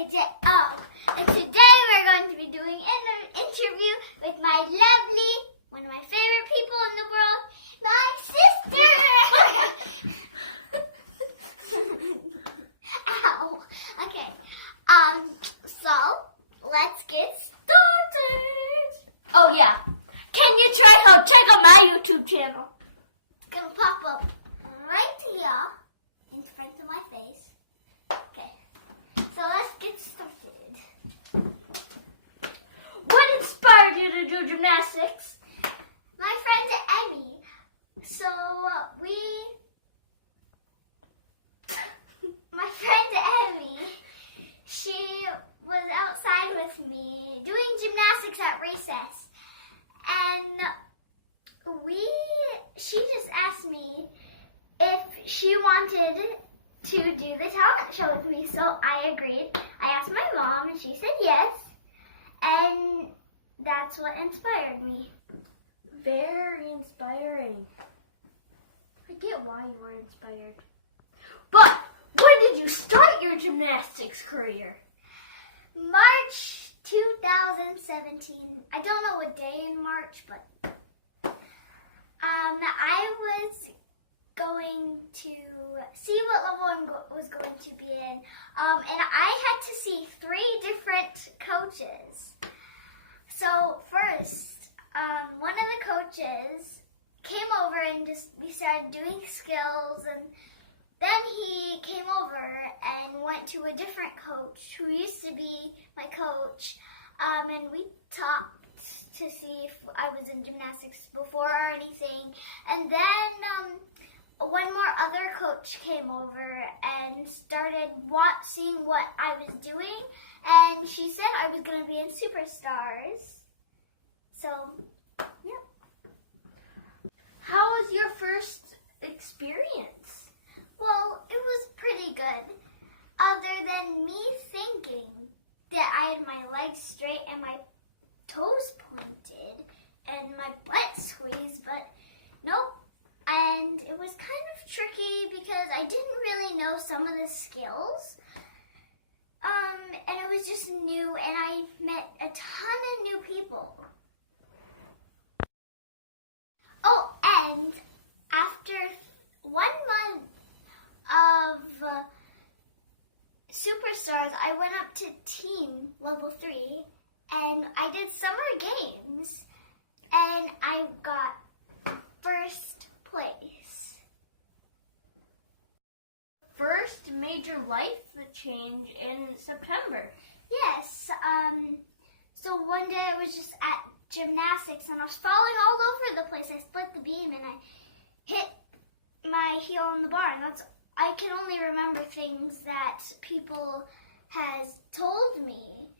And today we're going to be doing an interview with my lovely, one of my favorite people in the world, my sister! Ow. Okay. So, let's get started. Oh yeah. Can you check out my YouTube channel? It's gonna pop up right here in front of my face. Okay. So let's get started. What inspired you to do gymnastics? My friend Emmy. So my friend Emmy, she was outside with me doing gymnastics at recess. And she just asked me if she wanted to do the talent show with me, so I agreed. I asked my mom and she said yes, and that's what inspired me. Very inspiring. I get why you were inspired. But when did you start your gymnastics career? March 2017. I don't know what day in March, but I was going to see what level I was going to be in, and I had to see 3 different coaches. So first, one of the coaches came over and we started doing skills, and then he came over and went to a different coach who used to be my coach, and we talked to see if I was in gymnastics before or anything. And then one more other coach came over and started seeing what I was doing, and she said I was going to be in Superstars. So, yeah. How was your first experience? Well, it was pretty good, other than me thinking that I had my legs straight and my toes pointed and my butt squeezed, but nope. And it was kind of tricky because I didn't really know some of the skills. And it was just new, and I met a ton of new people. Oh, and after 1 month of Superstars, I went up to team level 3, and I did summer games, and I got first place. First major life change in September. Yes, so one day I was just at gymnastics, and I was falling all over the place. I split the beam, and I hit my heel on the bar, and I can only remember things that people has told me.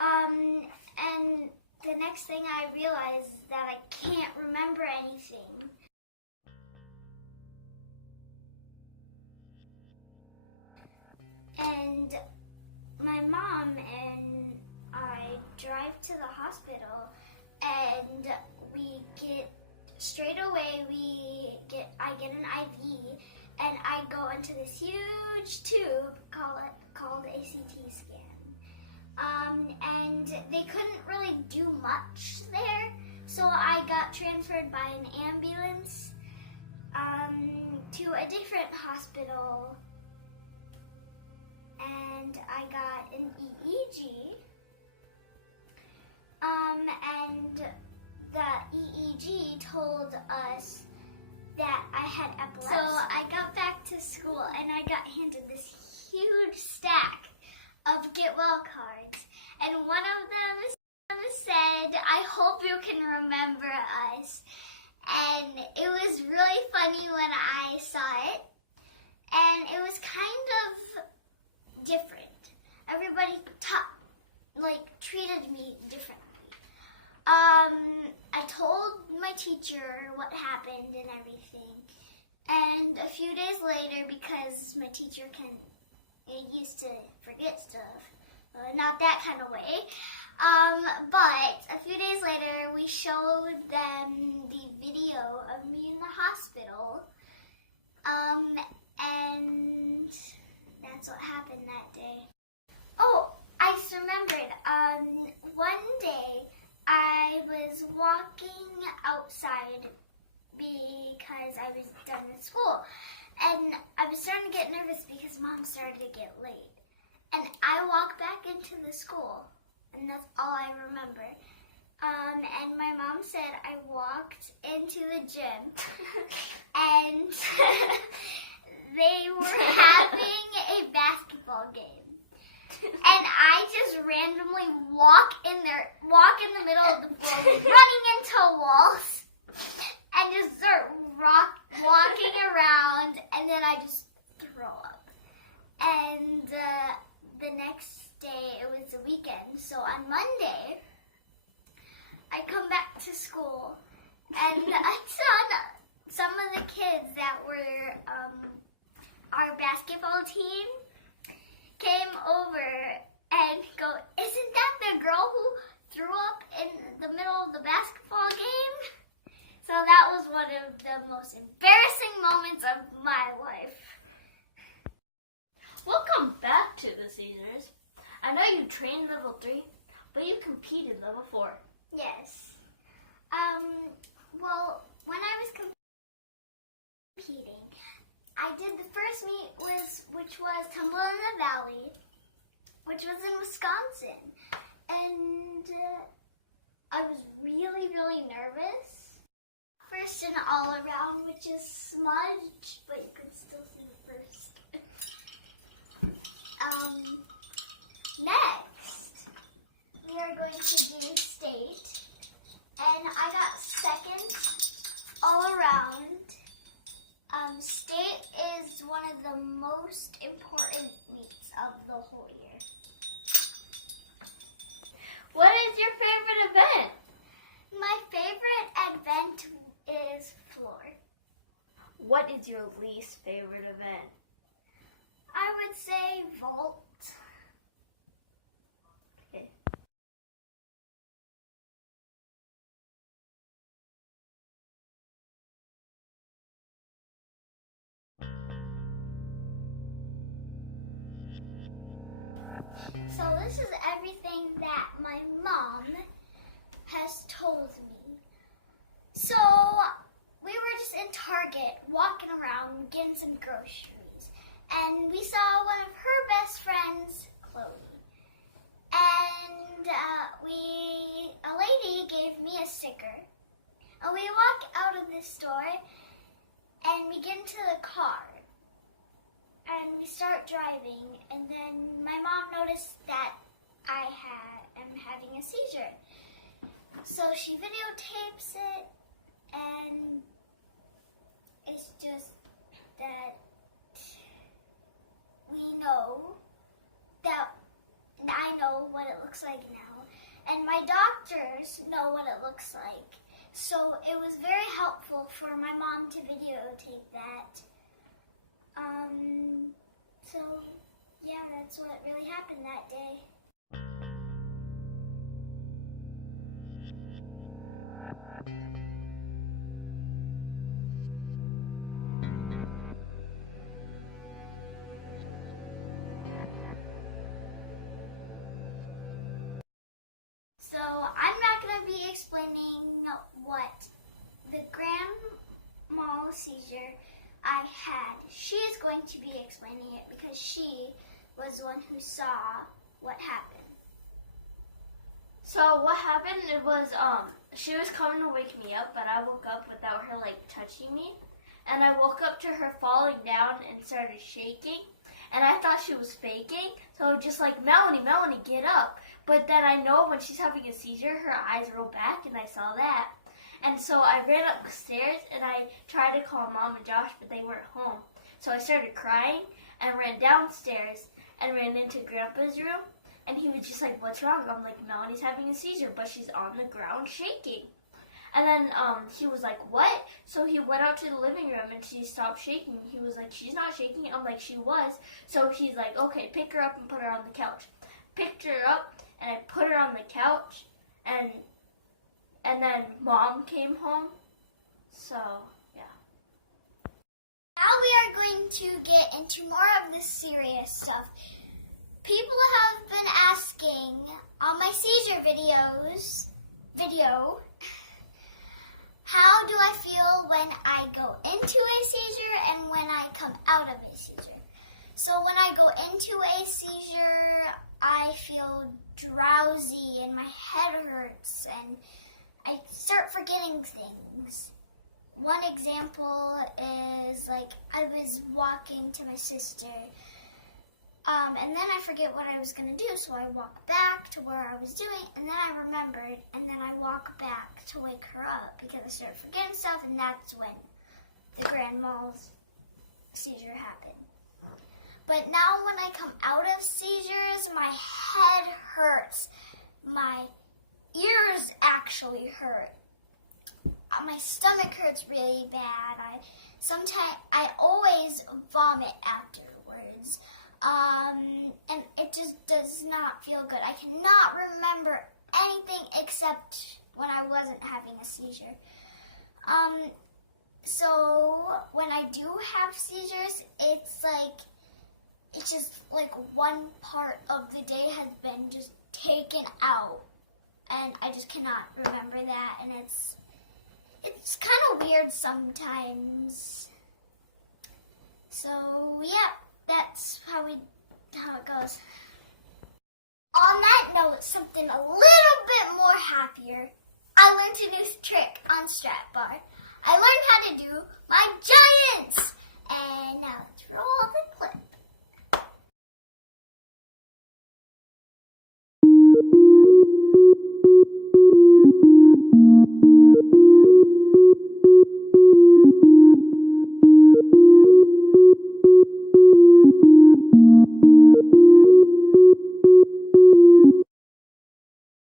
And the next thing I realized is that I can't remember anything. And my mom and I drive to the hospital, and I get an IV, and I go into this huge tube called ACT scan. And they couldn't really do much there, so I got transferred by an ambulance to a different hospital, and I got an EEG, and the EEG told us that I had epilepsy. So I got back to school, and I got handed this huge stack of get well cards, and one of them said, "I hope you can remember us." And it was really funny when I saw it, and it was kind of different. Everybody treated me differently. I told my teacher what happened and everything, and a few days later, because my teacher used to forget stuff, not that kind of way, but a few days later we showed them the video of me in the hospital, and that's what happened that day. Oh, was walking outside because I was done with school. And I was starting to get nervous because Mom started to get late. And I walked back into the school, and that's all I remember. And my mom said I walked into the gym, and they were having a basketball game. And I just randomly walk in the middle of the floor, running into walls, and just start walking around, and then I just throw up. And the next day, it was the weekend, so on Monday, I come back to school, and some of the kids that were our basketball team came over and go, "Isn't that the girl who threw up in the middle of the basketball game?" So that was one of the most embarrassing moments of my life. Welcome back to the Caesars. I know you trained level 3, but you competed level 4. Yes. Well, when I was competing, I did the first meet which was Tumble in the Valley, which was in Wisconsin. And I was really, really nervous. First in all around, which is smudge, but you can still see the first. Next, we are going to do state, and I got second all around. State is one of the most important meets of the whole year. What is your favorite event? My favorite event is floor. What is your least favorite event? I would say vault. Okay. So this is everything that my mom has told me. So we were just in Target walking around getting some groceries, and we saw one of her best friends, Chloe. And a lady gave me a sticker. And we walk out of the store, and we get into the car. And we start driving, and then my mom noticed that I am having a seizure. So she videotapes it, and it's just that we know that I know what it looks like now, and my doctors know what it looks like. So it was very helpful for my mom to videotape that. So, yeah, that's what really happened that day. So, I'm not going to be explaining what the grand mal seizure I had. She's going to be explaining it because she was the one who saw what happened. So what happened, it was, she was coming to wake me up, but I woke up without her, touching me. And I woke up to her falling down and started shaking. And I thought she was faking, so just Melanie, get up. But then I know when she's having a seizure, her eyes roll back, and I saw that. And so I ran upstairs, and I tried to call Mom and Josh, but they weren't home. So I started crying, and ran downstairs, and ran into Grandpa's room. And he was just like, "What's wrong?" I'm like, "Melanie's having a seizure, but she's on the ground shaking." And then he was like, "What?" So he went out to the living room, and she stopped shaking. He was like, "She's not shaking." I'm like, "She was." So he's like, "Okay, pick her up and put her on the couch." Picked her up, and I put her on the couch, and then Mom came home. So, yeah. Now we are going to get into more of the serious stuff. People have been asking on my seizure video How do I feel when I go into a seizure and when I come out of a seizure? So when I go into a seizure, I feel drowsy and my head hurts and I start forgetting things. One example is like I was walking to my sister and then I forget what I was going to do, so I walk back to where I was doing, and then I remembered, and then I walk back to wake her up because I started forgetting stuff, and that's when the grand mal's seizure happened. But now when I come out of seizures, my head hurts. My ears actually hurt. My stomach hurts really bad. I always vomit afterwards. And it just does not feel good. I cannot remember anything except when I wasn't having a seizure. So when I do have seizures, it's just like one part of the day has been just taken out, and I just cannot remember that, and it's kind of weird sometimes. So yeah, that's how it goes. On that note, something a little bit more happier. I learned a new trick on strap bar. I learned how to do my giants, and now let's roll the clip.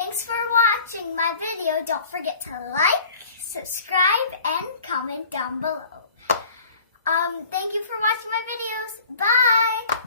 Thanks for watching my video. Don't forget to like, subscribe, and comment down below. Thank you for watching my videos. Bye!